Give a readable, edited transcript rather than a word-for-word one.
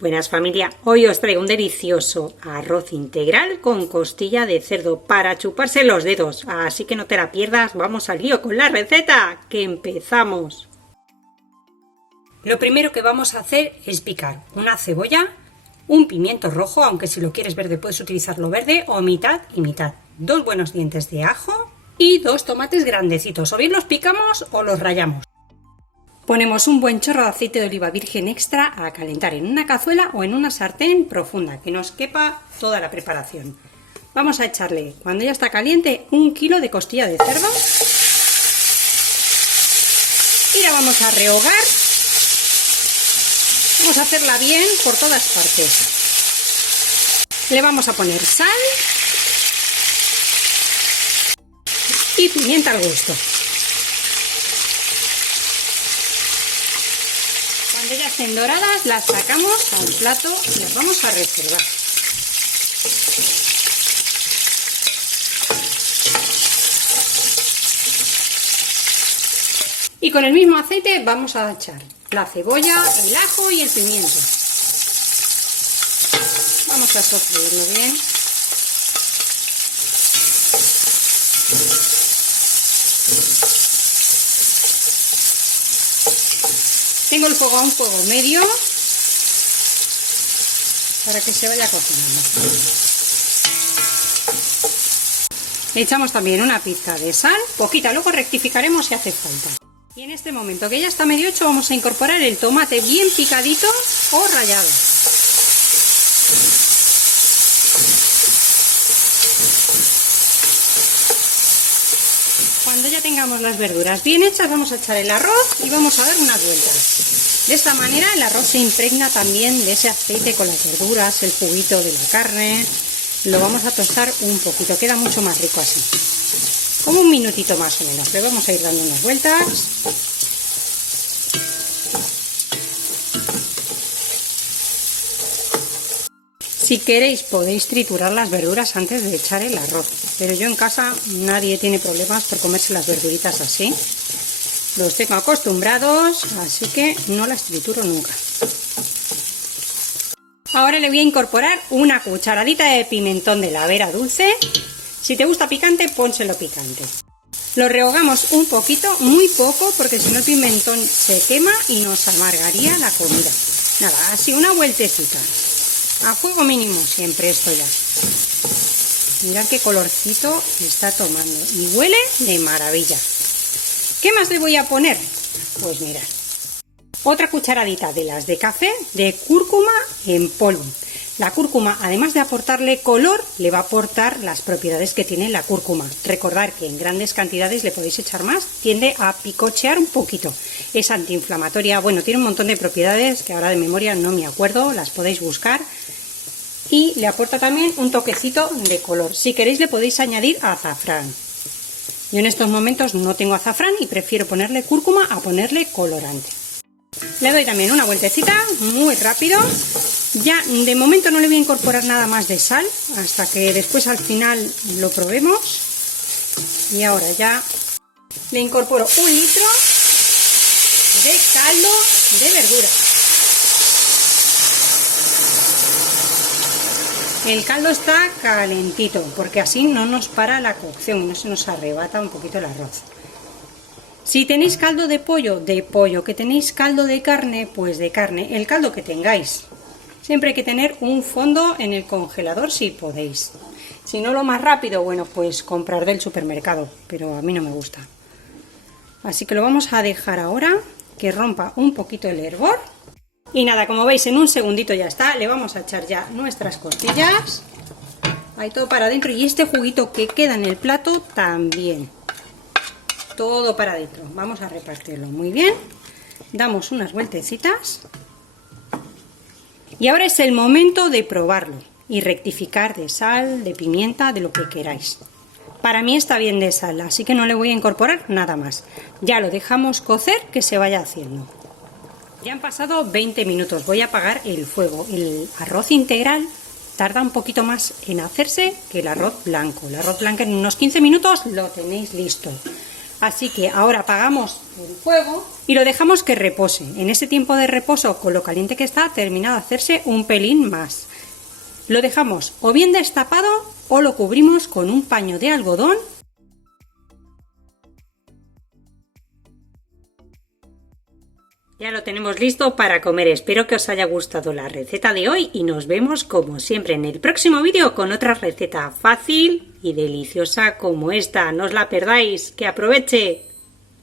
Buenas familia, hoy os traigo un delicioso arroz integral con costilla de cerdo para chuparse los dedos, así que no te la pierdas, vamos al lío con la receta, que empezamos. Lo primero que vamos a hacer es picar una cebolla, un pimiento rojo, aunque si lo quieres verde puedes utilizarlo verde o mitad y mitad, 2 buenos dientes de ajo y 2 tomates grandecitos, o bien los picamos o los rallamos. Ponemos un buen chorro de aceite de oliva virgen extra a calentar en una cazuela o en una sartén profunda, que nos quepa toda la preparación. Vamos a echarle, cuando ya está caliente, 1 kilo de costilla de cerdo y la vamos a rehogar. Vamos a hacerla bien por todas partes. Le vamos a poner sal y pimienta al gusto. Cuando ya estén doradas, las sacamos a un plato y las vamos a reservar. Y con el mismo aceite vamos a echar la cebolla, el ajo y el pimiento. Vamos a sofreírlo bien. Tengo el fuego a un fuego medio para que se vaya cocinando. Le echamos también una pizca de sal, poquita, luego rectificaremos si hace falta. Y en este momento que ya está medio hecho vamos a incorporar el tomate bien picadito o rallado. Cuando ya tengamos las verduras bien hechas vamos a echar el arroz y vamos a dar unas vueltas. De esta manera el arroz se impregna también de ese aceite con las verduras, el juguito de la carne. Lo vamos a tostar un poquito, queda mucho más rico así. Como un minutito más o menos, le vamos a ir dando unas vueltas. Si queréis podéis triturar las verduras antes de echar el arroz, pero yo en casa nadie tiene problemas por comerse las verduritas así. Los tengo acostumbrados, así que no las trituro nunca. Ahora le voy a incorporar una cucharadita de pimentón de la Vera dulce. Si te gusta picante, pónselo picante. Lo rehogamos un poquito, muy poco, porque si no el pimentón se quema y nos amargaría la comida. Nada, así una vueltecita. A fuego mínimo siempre esto ya. Mirad qué colorcito está tomando y huele de maravilla. ¿Qué más le voy a poner? Pues mirad, otra cucharadita de las de café de cúrcuma en polvo. La cúrcuma, además de aportarle color, le va a aportar las propiedades que tiene la cúrcuma. Recordad que en grandes cantidades le podéis echar más, tiende a picochear un poquito. Es antiinflamatoria, bueno, tiene un montón de propiedades que ahora de memoria no me acuerdo, las podéis buscar. Y le aporta también un toquecito de color. Si queréis le podéis añadir azafrán. Yo en estos momentos no tengo azafrán y prefiero ponerle cúrcuma a ponerle colorante. Le doy también una vueltecita muy rápido. Ya de momento no le voy a incorporar nada más de sal hasta que después al final lo probemos. Y ahora ya le incorporo 1 litro de caldo de verdura. El caldo está calentito porque así no nos para la cocción, no se nos arrebata un poquito el arroz. Si tenéis caldo de pollo, que tenéis caldo de carne, pues de carne, el caldo que tengáis. Siempre hay que tener un fondo en el congelador si podéis. Si no, lo más rápido, bueno, pues comprar del supermercado, pero a mí no me gusta. Así que lo vamos a dejar ahora que rompa un poquito el hervor. Y nada, como veis en un segundito ya está, le vamos a echar ya nuestras costillas. Ahí todo para adentro y este juguito que queda en el plato también. Todo para adentro. Vamos a repartirlo muy bien. Damos unas vueltecitas. Y ahora es el momento de probarlo y rectificar de sal, de pimienta, de lo que queráis. Para mí está bien de sal, así que no le voy a incorporar nada más. Ya lo dejamos cocer, que se vaya haciendo. Ya han pasado 20 minutos, voy a apagar el fuego. El arroz integral tarda un poquito más en hacerse que el arroz blanco. El arroz blanco en unos 15 minutos lo tenéis listo. Así que ahora apagamos el fuego y lo dejamos que repose. En ese tiempo de reposo, con lo caliente que está, termina de hacerse un pelín más. Lo dejamos o bien destapado o lo cubrimos con un paño de algodón. Ya lo tenemos listo para comer. Espero que os haya gustado la receta de hoy y nos vemos como siempre en el próximo vídeo con otra receta fácil y deliciosa como esta. No os la perdáis. ¡Que aproveche!